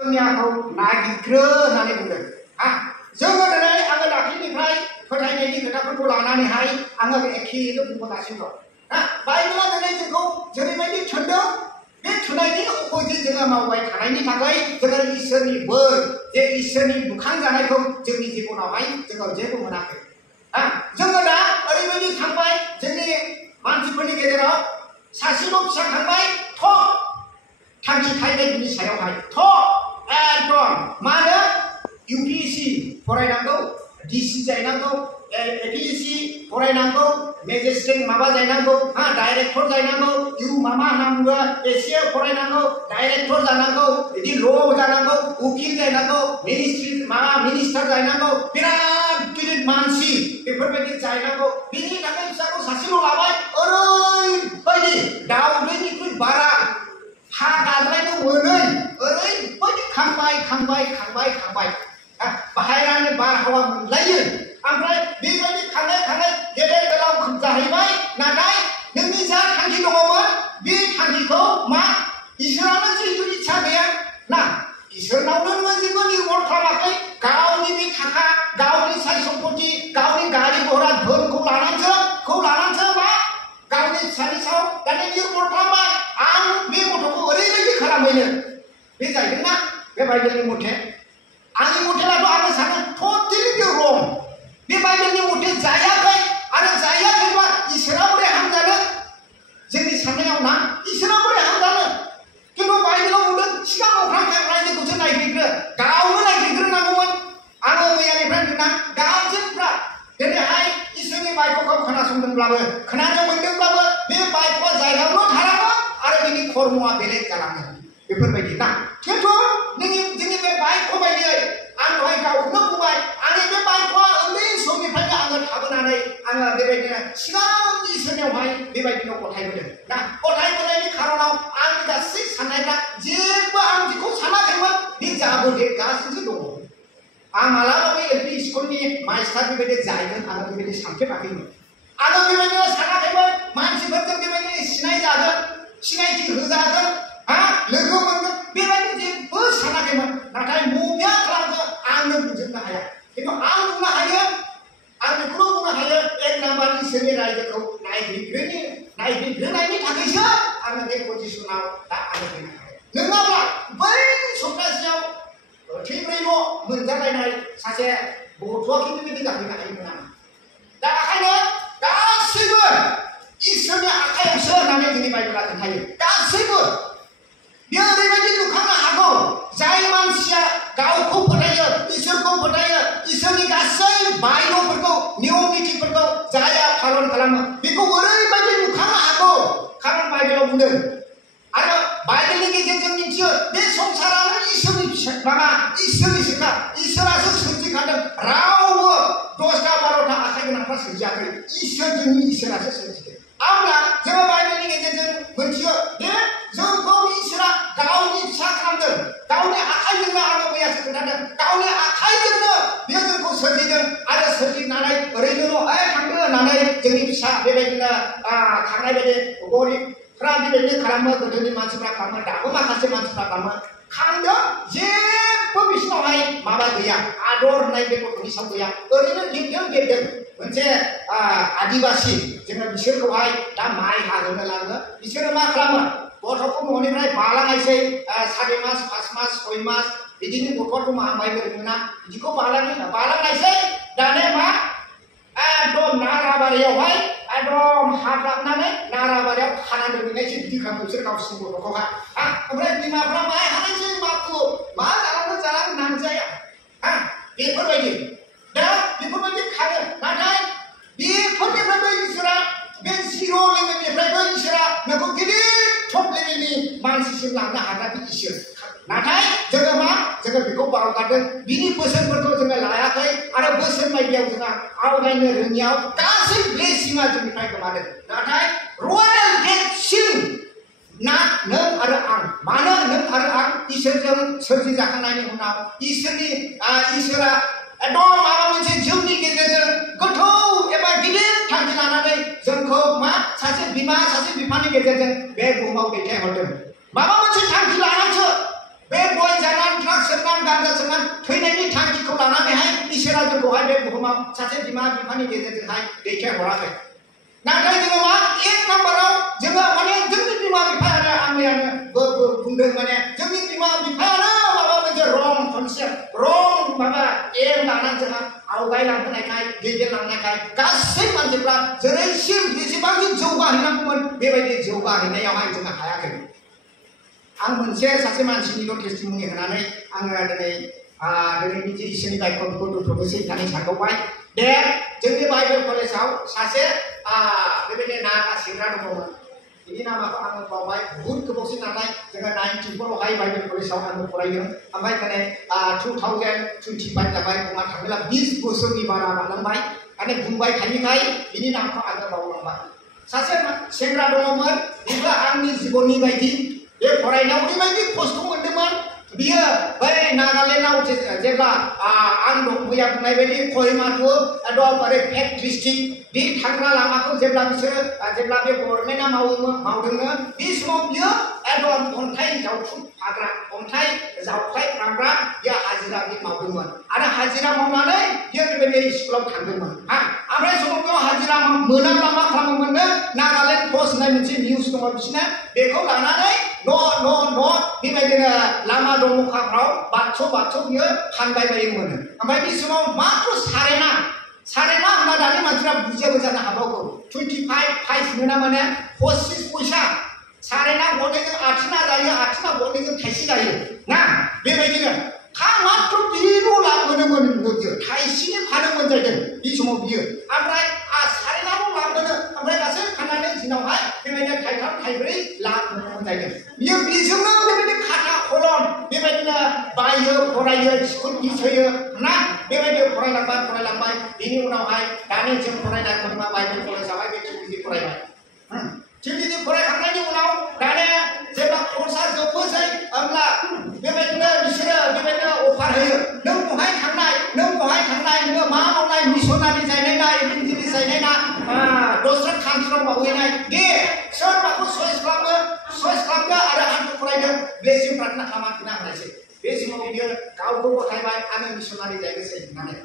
दुनियाखौ नागिरग्रो होननानै बुंदों। जोङो दिनै आङो दाख्लैनिफ्राय फोथायनायनि खोथाफोरखौ लानानैहाय आङो एखेयैनो बुंबोगासिनो दं। बाइबेला दिनै जोंखौ जेरैबायदि थोनदों बे थुनायनि अपोजिट जोङो मावबाय थानायनि थाखाय जोङो इसोरनि बोर जे इसोरनि बुखांजानायखौ जोंनि जिबनावहाय जोङो जेबो मोनाखै। जोङो दा ओरैबायदि थांबाय जोंनि मानसिफोरनि गेजेराव सासेल' फिसा खांबाय थांखि थाइबाय बिनि सायावहाय एकदम मा होनो UPSC फरायनांगौ, DC जायनांगौ, APSC फरायनांगौ, मेजिस्ट्रेट माबा जायनांगौ, डाइरेक्टर जायनांगौ, मामा होनना बुङो एसे फरायनांगौ, डाइरेक्टर जानांगौ, बिदि ल' जानांगौ, उकिल जायनांगौ, मिनिस्टार जायनांगौ, बिराद गिदिर मानसि बेफोरबायदि जायनांगौ। बिनि थाखाय फिसाखौ सासेल' लाबाय, ओरैबायदि दाउदैनिख्रुइ बारा हा गाद्रायनो मोनै ओरैबायदि खांबाय बाहेरानि बारहावा मोनलायो। ओमफ्राय बेबायदि खाङै गेदेर गोलाव जाहैबाय। नाथाय नोंनि जा थांखि दङमोन बे थांखिखौ मा इसोरानो जेबो इच्छा गैया ना, इसोरनावनो नोङो जेबो निर्भर खालामाखै। गावनि बे थाखा, गावनि साय सम्पति, गावनि गारि घोड़ा धोनखौ लानानैसो मा गावनि फिसानि सायाव दानि निर्भर खालामबाय। आं बे गथ'खौ ओरैबायदि खालामहैनो, बे जाहैदोंना बे बाइबेलनि मथे। आंनि मथेब्लाथ' आङो सानो टटेलि बे रं। बे बाइबेलनि मथे जायाखै, आरो जायाखैब्ला इसोरा बोरै हामजानो? जोंनि साननायाव ना इसोरा बोरै हामजानो? खिन्थु बाइबेलाव बुंदों सिगां अख्रां रायजोखौसो नायग्रोग्रो, गावनो नायग्रोनांगौमोन। आङो मैयानिफ्राय नुना गार्जेनफ्रा दिनैहाय इसोरनि बाइबेलखौ खोनासंदोंब्लाबो खोनानो मोनदोंब्लाबो बे बाइबेला जायगायावल' थालाङो आरो बिनि कर्मआ बेलेग जालाङो बेफोरबायदि ना। खिन्थु जोंनि बे बाइबेल बायदियै आं दहाय गावखौनो बुंबाय, आंनि बे बाइबेला उन्दै समनिफ्रायनो आङो थाबोनानै आङो बेबायदिनो सिगांनि इसोरनियावहाय बेबायदिनो गथायबोदों ना। गथायबोनायनि खारनाव आंनि गासै साननायफ्रा जेबो आं जेखौ सानाखैमोन बे जाबोदेरगासिनो दङ। आं मालाबाबो LP स्कुलनि मास्टार बेबायदि जाहैगोन आङो बेबायदि सानफेराखैमोन। आङो बेबायदिनो सानाखैमोन मानसिफोरजों बेबायदि सिनायजागोन, सिनायथि होजागोन, लोगो मोनगोन, बेबायदि जेबो सानाखैमोन। नाथाय बबेया खालामखो आंनो बुंजोबनो हाया। खिन्थु आं बुंनो हायो, आं बेखौनो बुंनो हायो, एक नाम्बार इसोरनि रायजोखौ नायग्रोनायनि थाखायसो आङो बे पजिसनाव दा आङो फैनो हायो। नङाब्ला बै सप्तासेयाव थैब्रैल' मोनजालायनाय सासे गथ'आ खिन्थु बिदि जाहैनो हायोमोन आं। दा ओंखायनो गासैबो इसोरनि आखायावसो होननानै जोंनि बाइबेला खोन्थायो। गासैबो बेयो ओरैबायदि नुखांनो हागौ, जाय मानसिया गावखौ फोथायो, इसोरखौ फोथायो, इसोरनि गासै बायद'फोरखौ, नियम नितिफोरखौ जाया पालन खालामो, बेखौ ओरैबायदि नुखांनो हागौ। खारन बाइबेलाव बुंदों आरो बाइबेलनि गेजेरजों मिथियो बे संसारानो इसोरनिसोखा, इसोरासो सोरजिखादों। रावबो 10टा 12टा आखाइ गोनांफ्रा सोरजियाखै, इसोरासो सोरजिदों। अब्ला जोङो बाइबेलनि गेजेरजों मोनथियो दे जोंखौ इसोरा गावनि फिसा खालामदों, गावनि आखाइजोंनो। आरो मैयासो खोन्थादों गावनि आखाइजोंनो बेयो जोंखौ सोरजिदों। आरो सोरजिनानै ओरैनोल' थांदो होननानै जोंनि फिसा बेबायदिनो थांनाय बायदि गरिबफ्रा बेबायदिनो खालामो, गोदोनि मानसिफ्रा खालामो, दाबो माखासे मानसिफ्रा खालामो। खांदों जेबो बिसिनावहाय माबा गैया, आदर होननाय बे गथ'नि सायाव गैया। ओरैनो लिरदों मोनसे आदिबासि, जोङो बिसोरखौहाय दा माइ हाहोनो लाङो। बिसोरो मा खालामो, गथ'खौ न'निफ्राय बालांनायसै 4 मास 5 मास 6 मास बिदिनो गथ'आ हांबायबो रोङोना, बिदिखौ बालांनायसै। दाने मा एकदम नाराबारियावहाय एकदम हाग्राबनानै नाराबारियाव खाना दोनहैनायसै। बिदि खालामो बिसोर गावसिनि गथ'खौहाय। ओमफ्राय बिमाफ्रा माइ हानायसै, मा जालांनो नांजाया बेफोरबायदि। दा बेफोरबायदि खानो, नाथाय बेफोरनिफ्रायबो इसोरा बे 0 लेभेलनिफ्रायबो इसोरा नोंखौ गिदिर टप लेभेलनि मानसिसिम लांनो हाग्रा बे इसोर। नाथाय जोङो बेखौ बावगारदों, बिनि बोसोनफोरखौ जोङो लायाखै। आरो बोसोन बायदियाव जोंहा आवगायनो रोङियाव गासै ब्लेसिंआ जोंनिफ्राय गोमादों। नाथाय रयेल गेटसिम ना नों आरो आं, मानो नों आरो आं इसोरजों सोरजिजाखांनायनि उनाव इसोरा एकदम माबा मोनसे जिउनि गेजेरजों गोथौ एबा गिदिर थांखि लानानै जोंखौ सासे बिमा सासे बिफानि गेजेरजों बे बुहुमाव दैथायहरदों। माबा मोनसे थांखि लानानैसो बे गय जानानै बुहुमाव सासे बिमा बिफानि गेजेरजोंहाय दैथायहराखै नाथाय जोङो मा एक नाम्बाराव जोङो माने जोंनि बिमा बिफायानो आंनियानो बुंदों माने जोंनि बिमा बिफायानो माबा मोनसे रं कनसेप्ट रं माबा एम लानानै जोंहा आवगायलांहोनायखाय दैदेनलांनायखाय गासै मानसिफ्रा जेरैसिम जेसेबां जौगाहैनांगौमोन बेबायदि जौगाहैनायावहाय जोङो हायाखै आं मोनसे सासे मानसिनिल' टेस्टिमनि होनानै आङो दिनैनि जे इसोरनि बायख'खौ दोनथ'नोसै होननानै सानबावबाय दे जोंनि बाइबेल कलेजाव सासे बेबायदि नागा सेंग्रा दङमोन बिनि नामाखौ आङो बावबाय बुहुद गोबावसिन नालाय जोङो 94आवहाय बाइबेल कलेजाव आङो फरायदों ओमफ्राय माने 2025 जाबाय बुंनो थाङोब्ला 20 बोसोरनि बारा बारलांबाय माने बुंबाय थायोखाय बिनि नामखौ आङो बावलांबाय सासे सेंग्रा दङमोन बिबो आंनि जिबननि बायदि बे फरायनायाव ओरैबायदि खस्थ' मोनदोंमोन बियो बै नागालेण्डआव जेब्ला आं मैया बुंनाय बायदि कहिमाथुर एकदम ओरै फेक डिस्ट्रिक्ट बे थांग्रा लामाखौ जेब्ला बिसोरो जेब्ला बे गभर्नमेन्टआ मावदोंमोन बे समाव बियो एकदम अन्थाइ जावख्लायग्रा अन्थाइ जावख्लायग्रा बियो हाजिरा मावदोंमोन आरो हाजिरा मावनानै बियो बेबायदि स्कुलाव थांदोंमोन ओमफ्राय समाव बेयाव हाजिरा मोनाब्ला मा खालामोमोननो नागालेण्ड पस्ट होननाय मोनसे निउस दङ बिसोरना बेखौ लानानै न' बेबायदिनो लामा दमखाफ्राव बाथौ बियो फानबाय बायोमोन ओमफ्राय बे समाव मात्र सारेना होनबा दानि मानसिफ्रा बुजियाबो जानो हागौ 25 मोना माने 25 पैसा सारेना गरनैजों आथिना जायो आथिना गरनैजों थाइसे जायो ना बेबायदिनो मात्र बेल' लाब मोनोमोन थाइसेनि फानोमोन जाहैदों बे समाव बियो ओमफ्राय सारेनाल' लाब मोनो ओमफ्राय गासै फाननानै दिनावहाय बेबायदिनो थाइथाम थाइब्रै लाब मोनोमोन जाहैदों बियो बेजोंनो बेबायदि खाथा कलम बेबायदिनो बायो फरायो स्कुल फिस होयो ना बेबायदि फरायलांबाय बेनि उनावहाय दानि जों फरायनाय फोरमा बाइबेल कलेजावहाय बे थिउरिटि फरायबाय थिउरिटि फरायखांनायनि उनाव दानिया जेब्ला कर्सआ जोबनोसै होमब्ला बेबायदिनो बिसोरो बेबायदिनो अफार होयो नों बहाय थांनाय नोङो मा मावनाय मिशनारि जाहैनाय ना इभान्जेलिस्ट जाहैनाय ना दस्रा कान्ट्रियाव मावहैनाय दे सोर माखौ चयस खालामदो आरो आंखौ फरायदों ब्लेसिं प्रार्थना खालामना होनायसै बे समाव बियो गावखौ गथायबाय आङो मिशनारि जाहैनोसै होननानै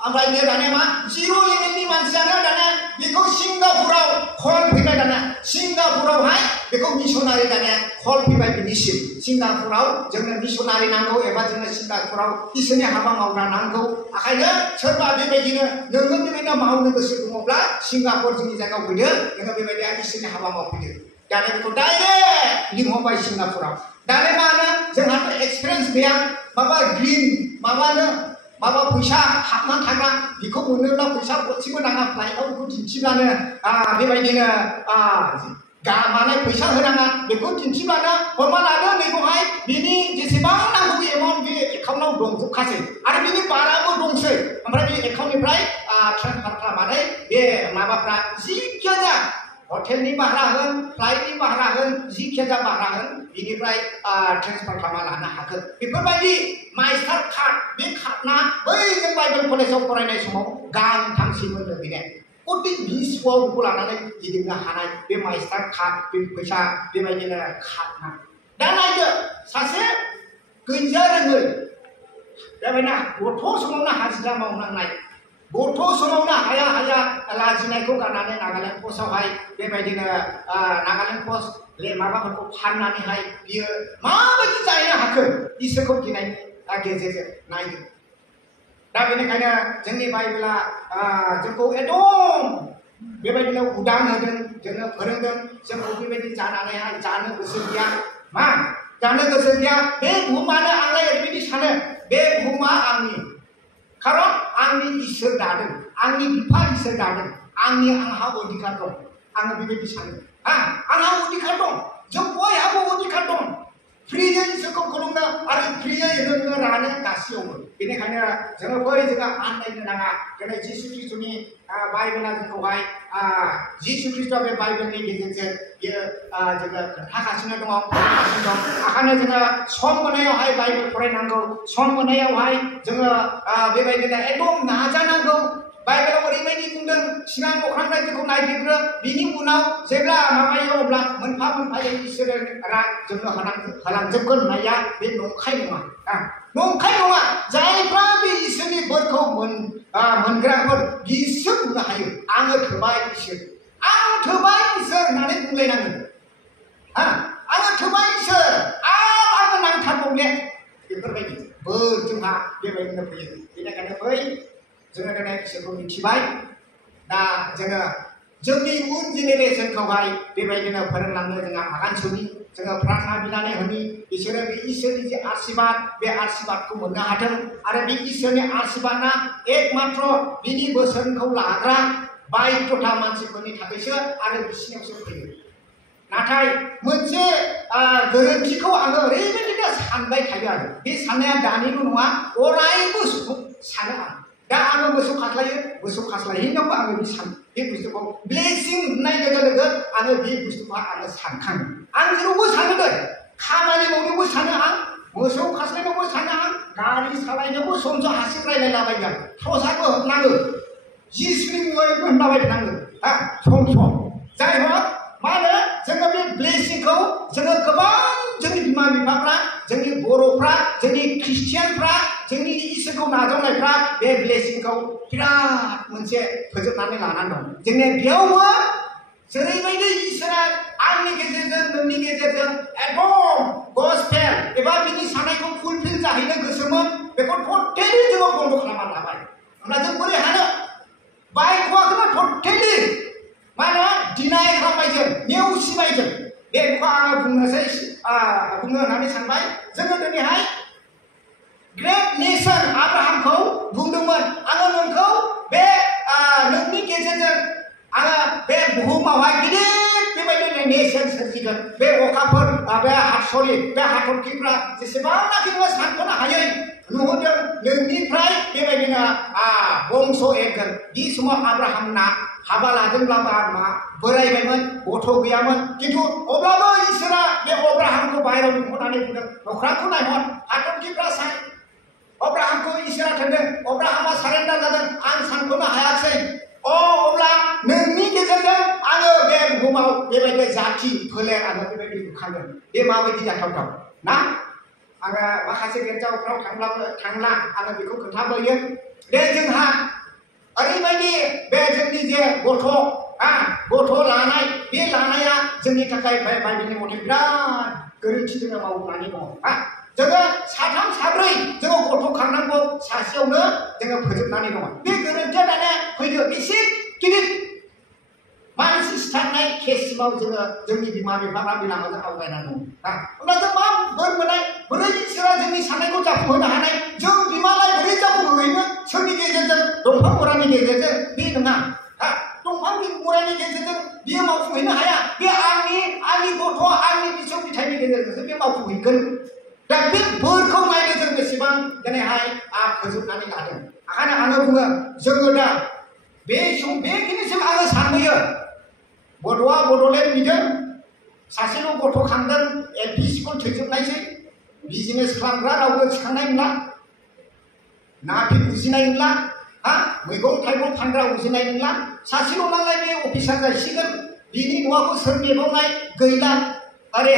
ओमफ्राय बियो दानिया मा 0 लेभेलनि मानसियानो दानिया बेखौ सिंगापुराव कल फैबाय दानिया सिंगापुरावहाय बेखौ मिशनारि दानिया कल फैबाय बिनिसिम सिंगापुराव जोंनो मिशनारि नांगौ एबा जोंनो सिंगापुराव इसोरनि हाबा मावग्रा नांगौ ओंखायनो सोरबा बेबायदिनो नोङो बेबायदिनो मावनो गोसो दङब्ला सिंगापुर जोंनि जायगायाव फैदो नोङो बेबायदिया इसोरनि हाबा मावफैदो दानिया बेखौ डाइरेक्ट लिंहरबाय सिंगापुराव दानिया मा होनो जोंहाथ' एक्सपिरियेन्स गैया माबा ग्रिन माबा फैसा हाबनानै थाग्रा बेखौ मोनोब्ला फैसा गरसेबो नाङा फ्लाइटआव बेखौ दिन्थिब्लानो बेबायदिनो माने फैसा होनाङा बेखौ दिन्थिब्लानो हमना लादो नैबेवहाय बिनि जेसेबां नांगौ एमाउन्ट बे एकाउन्टआव दंजोबखासै आरो बिनि बाराबो दंसै ओमफ्राय बे एकाउन्टनिफ्राय ट्रेन्सफार खालामनानै बे माबाफ्रा जिखिजाया हटेलनि भारा होन फ्लाइटनि भारा होन जिखिजाया भारा होन बिनिफ्राय ट्रेन्सफार खालामना लानो हागोन बेफोरबायदि मास्टार कार्ड बे कार्डना बै जों बाइबेल कलेजाव फरायनाय समाव गांथामसैमोन बेनो प्रति बिसआव बेखौ लानानै गिदिंनो हानाय बे मास्टार कार्ड बे फैसा बेबायदिनो कार्डना दा नायदो सासे गैजा रोङै जाबायना गथ' समावनो हाजिरा मावनांनाय गथ' समावनो हाया लाजिनायखौ गारनानै नागालेण्ड पस्टआवहाय बेबायदिनो नागालेण्ड पस्ट माबाफोरखौ फाननानैहाय बियो माबायदि जाहैनो हाखो इसोरखौ गिनायनि गेजेरजों नायदो दा बेनिखायनो जोंनि बाइबेला जोंखौ एकदम बेबायदिनो उदां होदों जोंनो फोरोंदों जोंखौ बेबायदि जानानैहाय जानो गोसो गैया बे बुहुमानो आंलाय ओरैबायदि सानो बे बुहुमा आंनि खारन आंनि इसोर दादों आंनि बिफा इसोर दादों आंहा अधिकार दं आङो बेबायदि सानो आंहा अधिकार दं जों बयहाबो अधिकार दं फ्रियै इसोरखौ खुलुमनो आरो फ्रियै रोंनो रानो गासैयावबो बेनिखायनो जोङो जोङो आन्दायनो नाङा दिनै जिसु ख्रिस्ट'नि बाइबेला जोंखौहाय जिसु ख्रिस्ट'आ बे बाइबेलनि गेजेरजों बियो जोङो खोन्थागासिनो दं ओंखायनो जोङो सम मोननायावहाय बाइबेल फरायनांगौ सम मोननायावहाय जोङो बेबायदिनो एकदम नाजानांगौ बाइबेलाव ओरैबायदि बुंदों सिगां अख्रां रायजोखौ नायग्रो बिनि उनाव जेब्ला माबायो अब्ला मोनफा मोनफायै इसोरो जोंनो होलांजोबगोन होननाया बे नंखाय नङा जायफ्रा बे इसोरनि बोरखौ थोबाय इसोर आं थोबाय इसोर होननानै बुंलायनांगोन आङो थोबाय इसोर आङो नांथारगौले बेफोरबायदि जोंहा बेबायदिनो फैयो बेनिखायनो जोङो दिनै इसोरखौ मिथिबाय दा जोङो जोंनि उन जेनेरेसनखौहाय बेबायदिनो फोरोंलांनो जोंहा आगान सुनि जोङो प्रार्थना बिनानै होनि बिसोरो बे इसोरनि जे आशीर्बाद बे आशीर्बादखौ मोननो हाथों आरो बे इसोरनि आशीर्बादा एकमात्र बिनि बोसोनखौ लाग्रा बायध'था मानसिफोरनि थाखायसो आरो बिसिनियावसो फैयो नाथाय मोनसे गोरोन्थिखौ आङो ओरैबायदिनो सानबाय थायो आरो बे साननाया दानिल' नङा अरायबो सानो आं दा आङो मोसौ खास्लायहैनायावबो आङो बे बुस्थुखौ ब्लेसिं होननाय लोगो लोगो आङो बे बुस्थुखौ आङो सानखाङो आं जेरावबो सानोगोन खामानि मावनोबो सानो आं मोसौ खास्लायनोबो सानो आं गारि सालायनोबो सम सम हासिब रायलायलाबायो आं प्रसादबो होनांगो जिसुनि मुङैबो होनलाबाय थानांगो सम जाय हक मा होनो जोङो बे ब्लेसिंखौ जोङो गोबां जोंनि बिमा बिफाफ्रा जोंनि बर'फ्रा जोंनि ख्रिस्टियानफ्रा जोंनि इसोरखौ नाजावनायफ्रा बे ब्लेसिंखौ बिराद मोनसे फोजोबनानै लानानै दं जोंनि बेयावबो जेरैबायदि इसोरा आंनि गेजेरजों नोंनि गेजेरजों एकदम गसपेल एबा बिनि साननायखौ फुलफिल जाहैनो गोसोमोन बेखौ टटेलि जोङो बन्द' खालामना लाबाय होमब्ला जों बोरै हानो बायख'वाखैबा टटेलि मा होनो डिनाय खालामबाय जों नेवसिबाय जों बेखौ आङो बुंनो होननानै सानबाय जोङो दिनैहाय ग्रेट नेशन आब्राहामखौ बुंदोंमोन आङो नोंखौ बे नोंनि गेजेरजों आङो बे बुहुमावहाय गिदिर बेबायदिनो नेशन सोरजिगोन बे अखाफोर बे हाथरखिफ्रा जेसेबांनाखि नोङो सानख'नो हायै नुहुरदों नोंनिफ्राय बेबायदिनो बंस' एरगोन बे समाव आब्राहामना हाबा लादोंब्लाबो बोरायबायमोन गथ' गैयामोन खिन्थु अब्लाबो इसोरा बे अब्राहामखौ बाहेरायाव लिंहरनानै बुंदों अख्रांखौ नायहर हाथरखिफ्रा अब्राहामखौ इसोरा थोनदों अब्राहामा सारेन्डार जादों आं सानख'नो हायासै अब्ला नोंनि गेजेरजों आङो बे बुहुमाव बेबायदि जाथि फोलेर आङो बेबायदि लुखांगोन बे माबायदि जाथावथाव ना आङो माखासे गिर्जाफ्राव थांला आङो बेखौ खोन्थाबोयो दे जोंहा ओरैबायदि बे जोंनि जे गथ' लानाय बे लानाया जोंनि थाखाय बाइबेलनि मथे बिराद गोरोन्थि जोङो मावनानै दङ जोङो साथाम साब्रै जोङो गथ' खांनांगौ सासेयावनो जोङो फोजोबनानै दङ बे गोरोन्थिया दाना फैदो एसे गिदिर मानसि सिथारनाय केससिमाव जोङो जोंनि बिमा बिफाफ्रा बे लामाजों आवगायनानै दङ होमब्ला जों मा बोर मोननाय बोरै इसोरा जोंनि साननायखौ जाफुंहोनो हानाय जों बिमालाय बोरै जाफुंहोहैनो सोरनि गेजेरजों दंफां मुरानि गेजेरजों बे नङा दंफां मुरानि गेजेरजों बियो मावफुंहैनो हाया बे आंनि गथ' आंनि बिसौ बिथाइनि गेजेरजोंसो बे मावफुंहैगोन दा बे बोरखौ नायनो जों बेसेबां दिनैहाय फोजोबनानै लादों ओंखायनो आङो बुङो जोङो दा बेखिनिसिम आङो सानबोयो बड'आ बड'लेण्ड बिदों सासेल' गथ' खांदों एल पि स्कुल थोजोबनायसै बिजनेस खालामग्रा रावबो थिखांनाय नंला ना उजिनाय नंला मैगं थाइगं फानग्रा उजिनाय नंला सासेल' नालाय बे अफिसार जासिगोन बिनि न'आखौ सोर नेबावनाय गैला ओरै